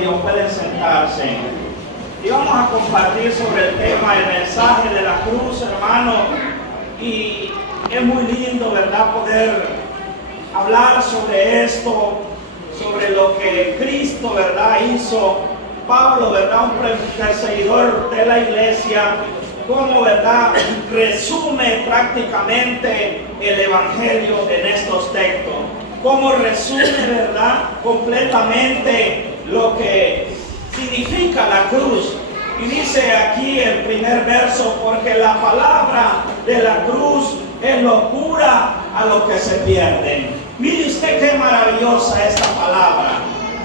Evangelio. Pueden sentarse. Y vamos a compartir sobre el tema, el mensaje de la cruz, hermano. Y es muy lindo, ¿verdad?, poder hablar sobre esto, sobre lo que Cristo, ¿verdad?, hizo. Pablo, ¿verdad?, un perseguidor de la iglesia, como, ¿verdad?, resume prácticamente el Evangelio en estos textos. Como resume, ¿verdad?, completamente lo que significa la cruz. Y dice aquí el primer verso: porque la palabra de la cruz es locura a los que se pierden. Mire usted qué maravillosa esta palabra.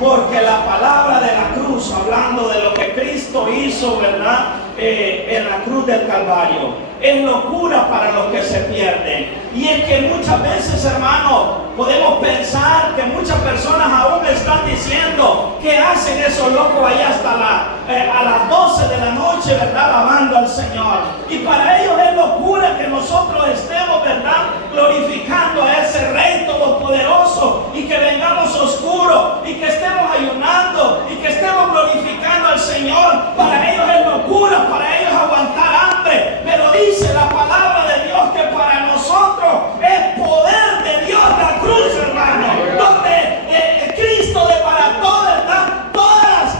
Porque la palabra de la cruz, hablando de lo que Cristo hizo, ¿verdad?, en la cruz del Calvario, es locura para los que se pierden. Y es que muchas veces, hermano, podemos pensar que muchas personas aún están diciendo que hacen esos locos ahí hasta a las 12 de la noche, ¿verdad?, alabando al Señor. Y para ellos es locura que nosotros estemos, ¿verdad?, glorificando a ese Rey Todopoderoso, y que vengamos oscuros, y que estemos ayunando, y que estemos glorificando al Señor. Para ellos es locura, para ellos aguantar hambre. Pero dice la palabra de Dios que para nosotros es poder de Dios la cruz, hermano, donde Cristo desbarató, ¿verdad?, todas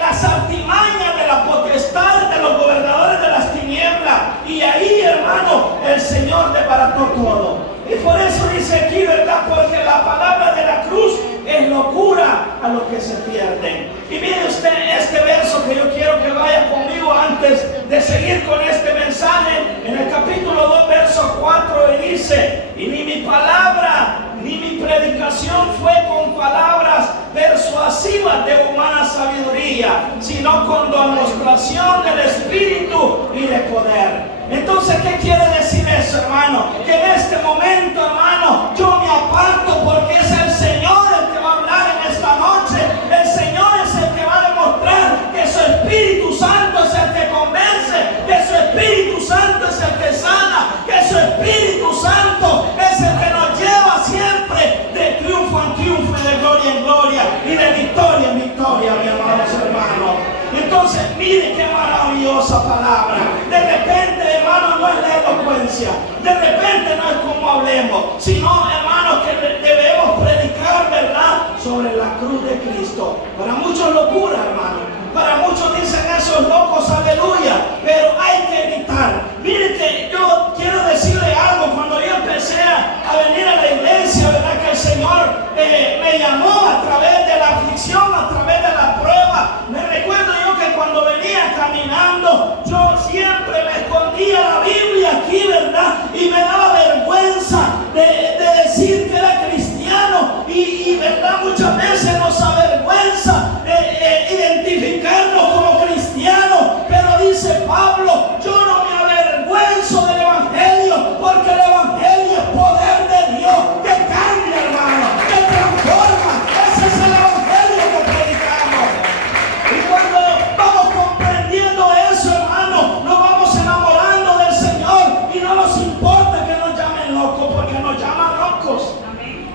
las artimañas de la potestad de los gobernadores de las tinieblas. Y ahí, hermano, el Señor desbarató todo. Y por eso dice aquí, ¿verdad?, porque la palabra de la cruz es locura a los que se pierden. Y mire usted este verso que yo quiero que vaya conmigo antes de seguir con este mensaje. En el capítulo 2, verso 4, y dice: y ni mi palabra ni mi predicación fue con palabras persuasivas de humana sabiduría, sino con demostración del Espíritu y de poder. Entonces, ¿qué quiere decir eso, hermano? Que en este momento, hermano, yo me aparto porque es el Señor el que va a hablar en esta noche. El Señor es el que va a demostrar que su Espíritu Santo es el que convence, que su Espíritu Santo es el que sana, que su Espíritu Santo es el que nos lleva siempre de triunfo en triunfo y de gloria en gloria y de victoria en victoria, mi amados hermanos. Entonces, mire qué maravillosa palabra. De repente, hermano, no es la elocuencia, de repente no es como hablemos, sino, hermanos, que debemos predicar, ¿verdad?, sobre la cruz de Cristo. Para muchos locura, hermano. Para muchos dicen esos locos, aleluya, pero hay que gritar. Mire que yo quiero decirle algo. Cuando yo empecé a venir a la iglesia, ¿verdad?, que el Señor me llamó a través de la aflicción, a través de la prueba. Me recuerdo yo que cuando venía caminando, yo siempre me escondía la Biblia aquí, ¿verdad?, y me daba vergüenza de decir que era cristiano. Y ¿verdad?, muchas veces nos avergüenza identificarnos como cristianos. Pero dice Pablo: yo no me avergüenzo del Evangelio, porque el Evangelio es poder de Dios que cambia, hermano, que transforma. Ese es el Evangelio que predicamos. Y cuando vamos comprendiendo eso, hermano, nos vamos enamorando del Señor, y no nos importa que nos llamen locos, porque nos llaman locos.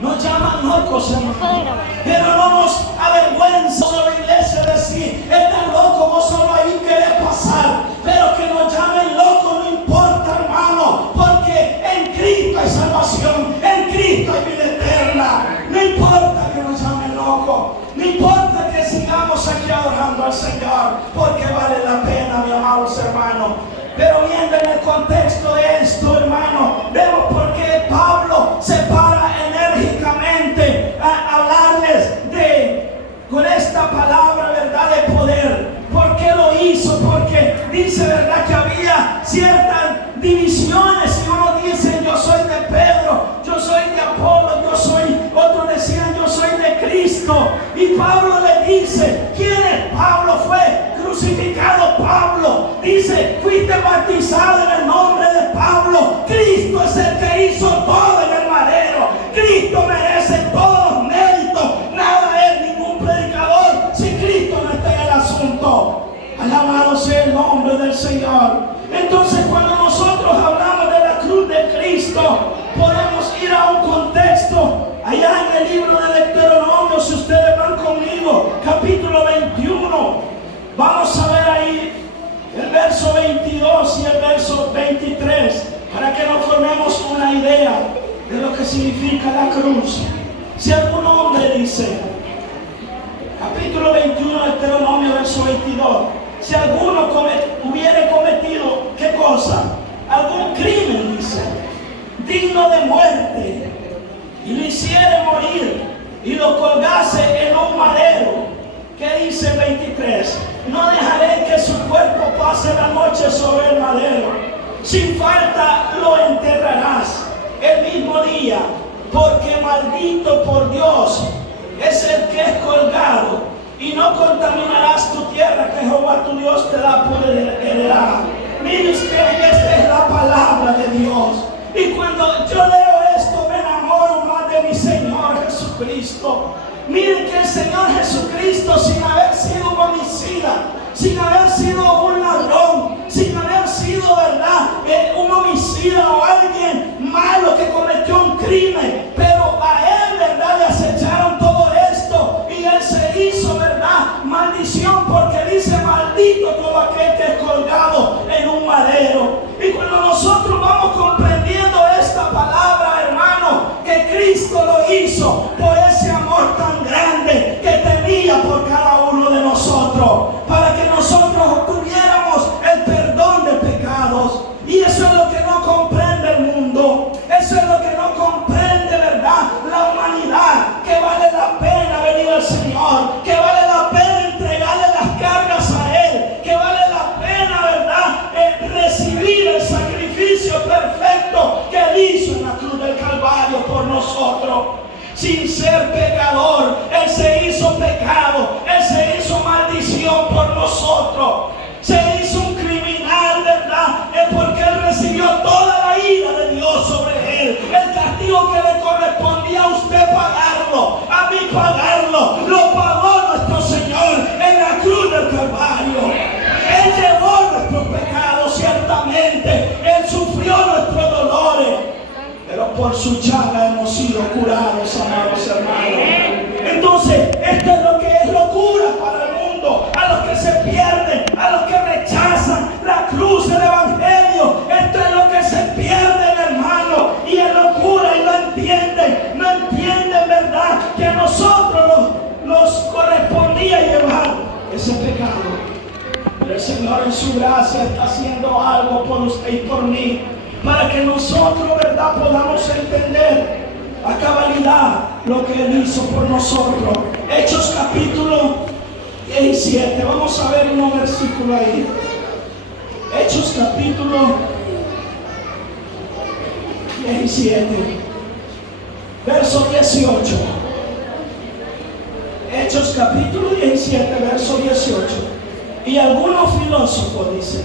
Nos llaman locos, hermano, pero no nos avergüenza de la iglesia decir: es tan loco, vos solo ahí querés pasar. Pero que nos llamen locos no importa, hermano, porque en Cristo hay salvación, en Cristo hay vida eterna. No importa que nos llamen locos, no importa que sigamos aquí adorando al Señor, porque vale la pena, mis amados hermanos. Pero viendo en el contexto de esto, hermano, vemos por qué Pablo se para enérgicamente a hablarles con esta palabra, ¿verdad?, de poder. ¿Por qué lo hizo? Porque dice, ¿verdad?, que había ciertas divisiones, y uno dice: yo soy de Pedro, yo soy de Apolo, yo soy, otros decían: yo soy de Cristo. Y Pablo le dice: ¿quién es Pablo? Fue crucificado Pablo. Dice: fuiste bautizado en el nombre de Pablo. Cristo es el que hizo todo en el madero. Cristo merece todos los méritos. Nada es ningún predicador si Cristo no está en el asunto. Alabado sea el nombre del Señor. Entonces, cuando nosotros hablamos de la cruz de Cristo, podemos ir a un contexto allá en el libro de Deuteronomio. Si ustedes van conmigo, capítulo 21. 23, para que nos formemos una idea de lo que significa la cruz. Si algún hombre dice, capítulo 21 de Deuteronomio, verso 22, si alguno hubiere cometido, ¿qué cosa? Algún crimen, dice, digno de muerte, y lo hiciere morir, y lo colgase en un madero. ¿Qué dice el 23? No dejaré que su cuerpo pase la noche sobre el madero. Sin falta lo enterrarás el mismo día, porque maldito por Dios es el que es colgado. Y no contaminarás tu tierra que Jehová tu Dios te da por heredad. Mire usted, esta es la palabra de Dios. Y cuando yo leo esto, me enamoro más de mi Señor Jesucristo. Miren que el Señor Jesucristo, sin haber sido un homicida, sin haber sido un ladrón, sin haber sido, ¿verdad?, un homicida o alguien malo que cometió un crimen, pero a él, ¿verdad?, le acecharon todo esto y él se hizo, ¿verdad?, maldición, porque dice: maldito todo aquel que es colgado en un madero. Y cuando nosotros vamos comprendiendo esta palabra, hermano, que Cristo lo hizo por ese amor tan grande que tenía por cada uno de nosotros, para que nosotros tuviéramos el perdón de pecados. Y eso es lo que no comprende el mundo, eso es lo que no comprende, ¿verdad?, la humanidad, que vale la pena venir al Señor, que vale la pena entregarle las cargas a Él, que vale la pena, ¿verdad?, recibir el sacrificio perfecto que Él hizo en la cruz del Calvario por nosotros. Sin ser pecador, Él se hizo pecado, Él se hizo maldición por nosotros, se hizo un criminal, ¿verdad?, porque Él recibió toda la ira de Dios sobre Él. El castigo que le correspondía a usted pagarlo, a mí pagarlo, lo pagó nuestro Señor en la cruz del Calvario. Él llevó nuestros pecados, ciertamente, Él sufrió nuestros dolores, pero por su llaga hemos sido curados, amados hermanos. Entonces, esto es lo que es locura para el mundo, a los que se pierden, a los que rechazan la cruz, el evangelio. Esto es lo que se pierden, hermano, y es locura, y no entienden, ¿verdad?, que a nosotros nos correspondía llevar ese pecado. Pero el Señor en su gracia está haciendo algo por usted y por mí, para que nosotros, ¿verdad?, podamos entender a cabalidad lo que Él hizo por nosotros. Hechos capítulo 17, vamos a ver unos versículos ahí. Hechos capítulo 17, verso 18. Hechos capítulo 17, verso 18. Y algunos filósofos, dicen,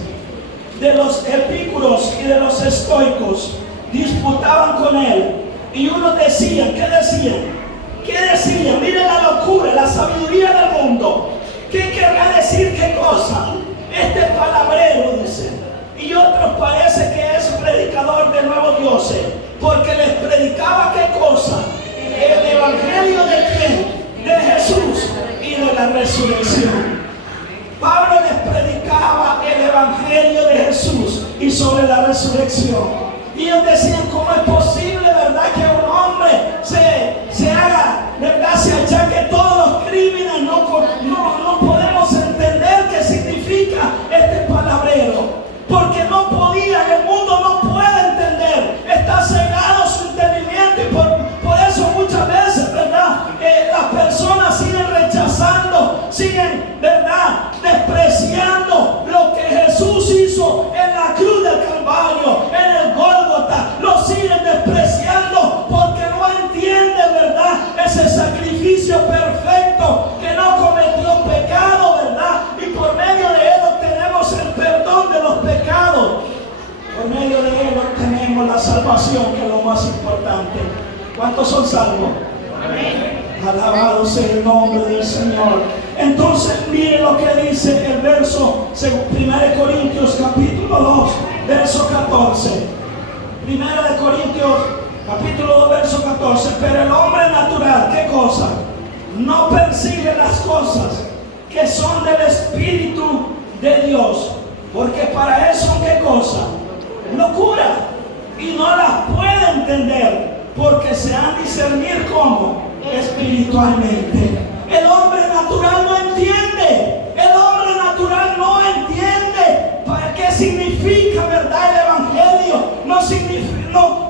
de los epícuros y de los estoicos, disputaban con él. Y unos decían, ¿qué decían? ¿Qué decían? Miren la locura, la sabiduría del mundo. ¿Qué querrá decir qué cosa? Este palabrero, dicen. Y otros parece que es predicador de nuevos dioses, porque les predicaba qué cosa: el evangelio de quién, de Jesús y de la resurrección. Pablo les predicaba el evangelio de Jesús y sobre la resurrección. Y ellos decían: ¿cómo es posible, verdad, que un hombre se haga, verdad, se achaque todos los crímenes? No podemos entender qué significa este palabrero, porque no podía, el mundo no puede entender, está cegado su entendimiento, y por eso muchas veces, verdad, las personas siguen rechazando, siguen, verdad, despreciando lo que Jesús hizo en la cruz del Calvario, en el Gólgota. Lo siguen despreciando porque no entienden, verdad, ese sacrificio perfecto, que no cometió pecado, verdad, y por medio de él obtenemos el perdón de los pecados. Por medio de él obtenemos la salvación, que es lo más importante. ¿Cuántos son salvos? Amén. Alabado sea el nombre del Señor. Entonces, mire lo que dice el verso 1 Corintios capítulo 2, verso 14. 1 Corintios capítulo 2, verso 14. Pero el hombre natural, ¿qué cosa? No persigue las cosas que son del Espíritu de Dios, porque para eso, ¿qué cosa? locura y no las puede entender porque se han de discernir como espiritualmente. El hombre natural no entiende. El hombre natural no entiende para qué significa, ¿verdad?, el evangelio.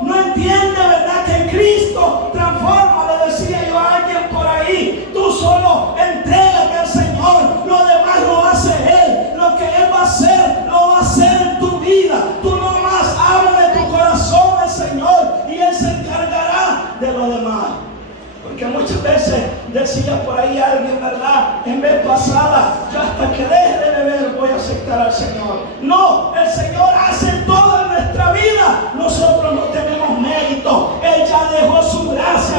No entiende, ¿verdad?, que Cristo transforma. Le decía yo a alguien por ahí: tú solo entrégate al Señor, lo demás lo hace Él. Lo que Él va a hacer, lo va a hacer en tu vida. Tú nomás habla de tu corazón al Señor y Él se encargará de lo demás. Porque muchas veces decía por ahí alguien, ¿verdad?, en vez pasada: yo hasta que deje de beber voy a aceptar al Señor. No, el Señor hace todo en nuestra vida. Nosotros no tenemos mérito. Él ya dejó su gracia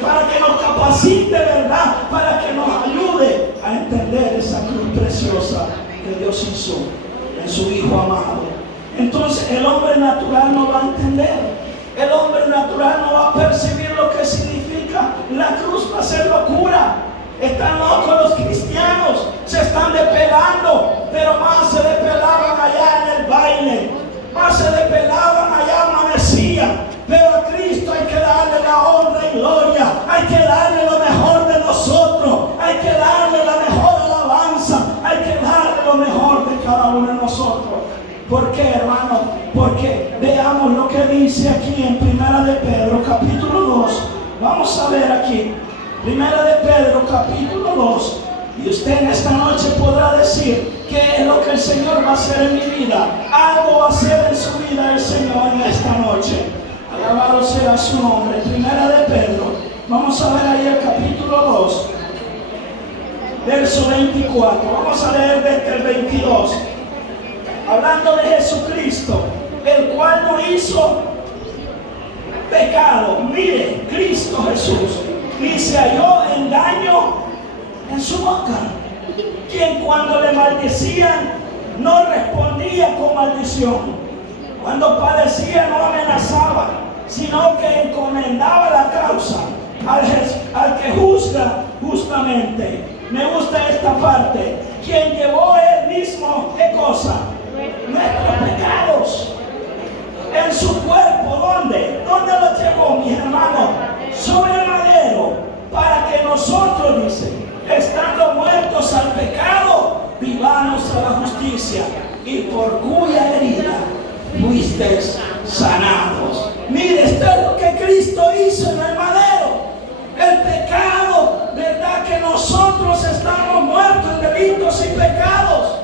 para que nos capacite, ¿verdad?, para que nos ayude a entender esa cruz preciosa que Dios hizo en su Hijo amado. Entonces el hombre natural no va a entender. El hombre natural no va a percibir lo que significa la cruz. Va a ser locura. Están locos los cristianos, se están depelando, pero más se depelaban allá en el baile, más se depelaban allá amanecía. Pero a Cristo hay que darle la honra y gloria, hay que darle lo mejor de nosotros, hay que darle la mejor alabanza, hay que darle lo mejor de cada uno de nosotros. ¿Por qué, hermano? Porque veamos lo que dice aquí en Primera de Pedro, capítulo 2. Vamos a ver aquí, Primera de Pedro, capítulo 2. Y usted en esta noche podrá decir: ¿qué es lo que el Señor va a hacer en mi vida? Algo va a hacer en su vida el Señor en esta noche. Alabado sea su nombre. Primera de Pedro. Vamos a ver ahí el capítulo 2, verso 24. Vamos a leer desde el 22. Hablando de Jesucristo, el cual no hizo pecado. Mire, Cristo Jesús, ni se halló engaño en su boca, quien cuando le maldecían no respondía con maldición, cuando padecía no amenazaba, sino que encomendaba la causa al que juzga justamente. Me gusta esta parte: quien llevó él mismo, ¿qué cosa? Nuestros pecados en su cuerpo. ¿Dónde? ¿Dónde los llevó, mis hermanos? Sobre el madero, para que nosotros, dice, estando muertos al pecado, vivamos a la justicia, y por cuya herida fuisteis sanados. Mire, esto es lo que Cristo hizo en el madero. El pecado, ¿verdad?, que nosotros estamos muertos en delitos y pecados.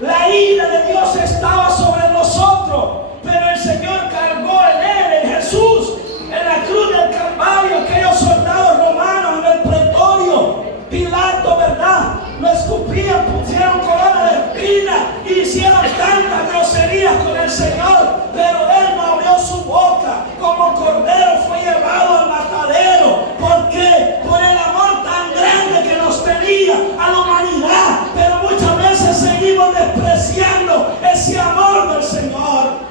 La ira de Dios estaba sobre nosotros, pero el Señor cargó en Él, en Jesús, en la cruz del Calvario. Aquellos soldados romanos en el pretorio, Pilato, ¿verdad?, lo escupían, pusieron corona de espina y hicieron tantas groserías con el Señor, pero Él no abrió su boca. Como cordero fue llevado al matadero. ¿Por qué? Por el amor tan grande que nos tenía a la humanidad. Pero muchas veces seguimos despreciando ese amor del Señor.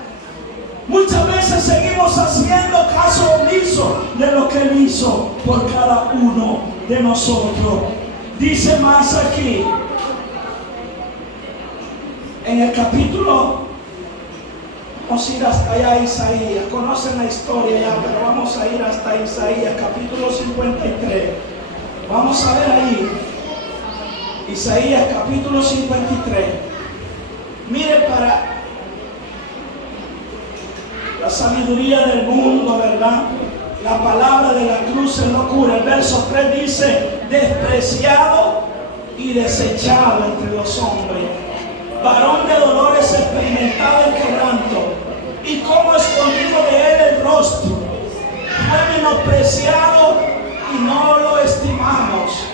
Muchas veces seguimos haciendo caso omiso de lo que Él hizo por cada uno de nosotros. Dice más aquí, en el capítulo, vamos a ir hasta allá, Isaías. Conocen la historia ya, pero vamos a ir hasta Isaías, capítulo 53. Vamos a ver ahí, Isaías, capítulo 53. Mire, para la sabiduría del mundo, ¿verdad?, la palabra de la cruz es locura. El verso 3 dice: despreciado y desechado entre los hombres, varón de dolores, experimentado en quebranto, y como escondido de él el rostro. Fue menospreciado y no lo estimamos.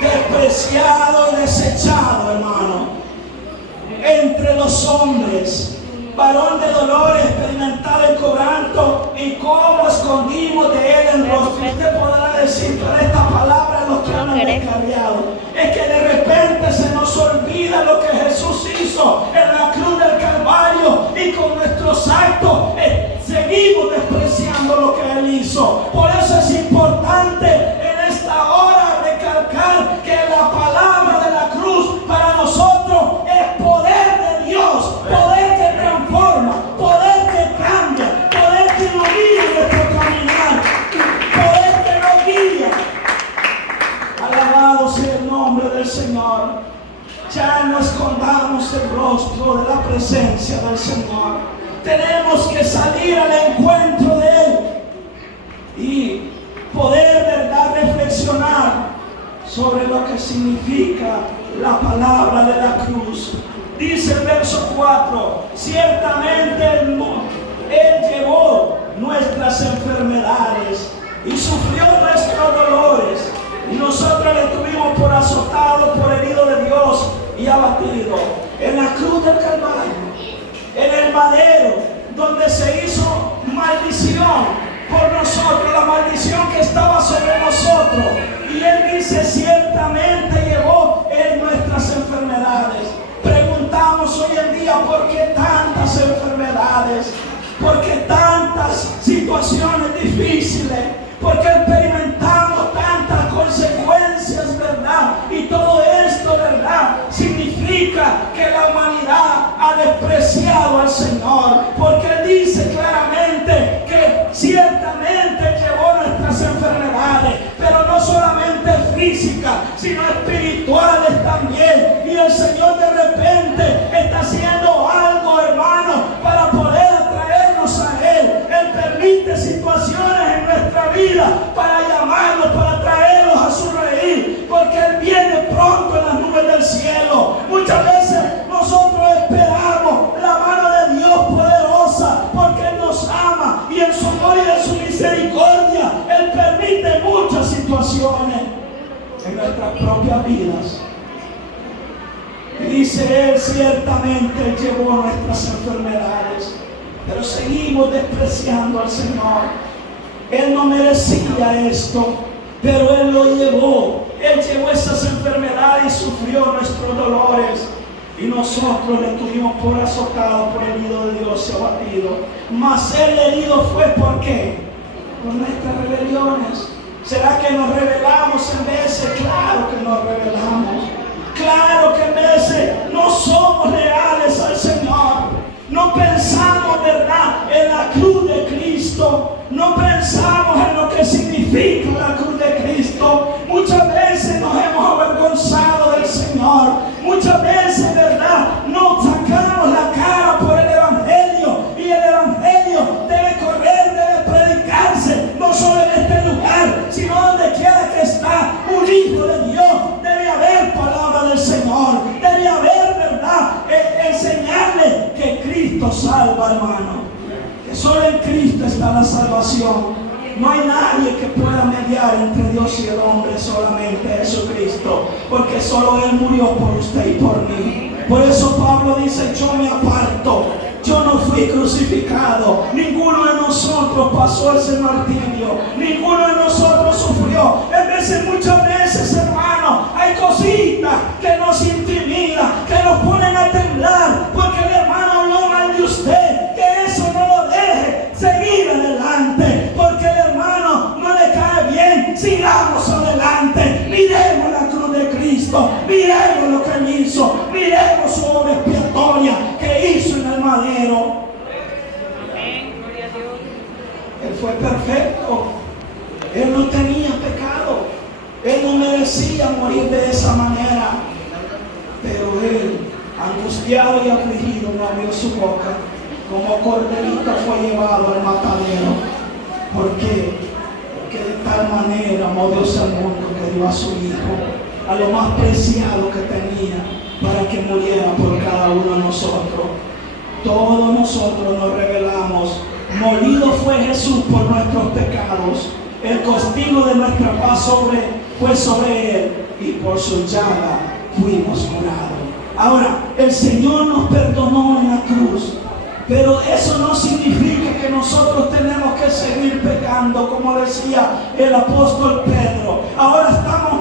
Despreciado y desechado, hermano, entre los hombres, varón de dolores, experimentado en quebranto, y cómo escondimos de él el rostro. Usted podrá decir: pero esta palabra es lo que han descarriado. Es que de repente se nos olvida lo que Jesús hizo en la cruz del Calvario, y con nuestros actos seguimos despreciando lo que Él hizo. Por eso es importante en esta hora recalcar que la palabra de la cruz para nosotros es poder de Dios, poder que transforma buscamos el rostro de la presencia del Señor. Tenemos que salir al encuentro de Él y poder, ¿verdad?, reflexionar sobre lo que significa la palabra de la cruz. Dice el verso 4: ciertamente Él llevó nuestras enfermedades y sufrió nuestros dolores, y nosotros le tuvimos por azotado, por herido de Dios y abatido. En la cruz del Calvario, en el madero, donde se hizo maldición por nosotros, la maldición que estaba sobre nosotros. Y Él dice: ciertamente llevó Él nuestras enfermedades. Preguntamos hoy en día: ¿por qué tantas enfermedades? ¿Por qué tantas situaciones difíciles? ¿Por qué experimentamos tantas consecuencias, verdad? Y todo esto, verdad, significa que la humanidad ha despreciado al Señor, porque Él dice claramente que ciertamente llevó nuestras enfermedades, pero no solamente físicas, sino espirituales también. Y el Señor de repente está haciendo algo, hermano, para poder atraernos a Él. Él permite situaciones en nuestra vida para llamarnos, para traernos a su reír, porque Él viene pronto en las nubes del cielo. Muchas veces nosotros esperamos la mano de Dios poderosa, porque Él nos ama y en su amor y en su misericordia Él permite muchas situaciones en nuestras propias vidas. Y dice Él: ciertamente Él llevó nuestras enfermedades, pero seguimos despreciando al Señor. Él no merecía esto, pero Él lo llevó. Él llevó esas enfermedades y sufrió nuestros dolores. Y nosotros le tuvimos por azotado, por herido de Dios y abatido. Mas Él herido fue, ¿por qué? Por nuestras rebeliones. ¿Será que nos rebelamos en veces? Claro que nos rebelamos. Claro que en veces no somos leales al Señor. No pensamos, ¿verdad?, en la cruz de Cristo. No pensamos en lo que significa la cruz de Cristo. Muchas veces nos hemos avergonzado del Señor. Muchas veces, ¿verdad?, nos sacamos la cara por el Evangelio. Y el Evangelio debe correr, debe predicarse, no solo en este lugar, sino donde quiera que está un hijo de Dios. Debe haber palabra del Señor. Debe haber, ¿verdad?, enseñarle que Cristo salva, hermano. Que solo en Cristo está la salvación. No hay nadie que pueda mediar entre Dios y el hombre, solamente Jesucristo, porque solo Él murió por usted y por mí. Por eso Pablo dice: yo me aparto. Yo no fui crucificado. Ninguno de nosotros pasó ese martirio. Ninguno de nosotros sufrió. Muchas veces, hermano, hay cositas que nos intimidan, que nos ponen a temblar, porque el hermano habló mal de usted. Que eso no lo deje seguir adelante, porque el hermano no le cae bien. Sigamos adelante. Miremos la cruz de Cristo. Miremos lo que Él hizo. Miremos su obra expiatoria que hizo en el madero. Él fue perfecto. Él no tenía pecado. Él no merecía morir de esa manera. Pero Él, angustiado y afligido, no abrió su boca. Como corderito fue llevado al matadero. ¿Por qué? Porque de tal manera amó Dios al mundo que dio a su Hijo, a lo más preciado que tenía, para que muriera por cada uno de nosotros. Todos nosotros nos rebelamos. Molido fue Jesús por nuestros pecados. El castigo de nuestra paz fue sobre Él, y por su llaga fuimos curados. Ahora, el Señor nos perdonó en la cruz, pero eso no significa que nosotros tenemos que seguir pecando, como decía el apóstol Pedro. Ahora estamos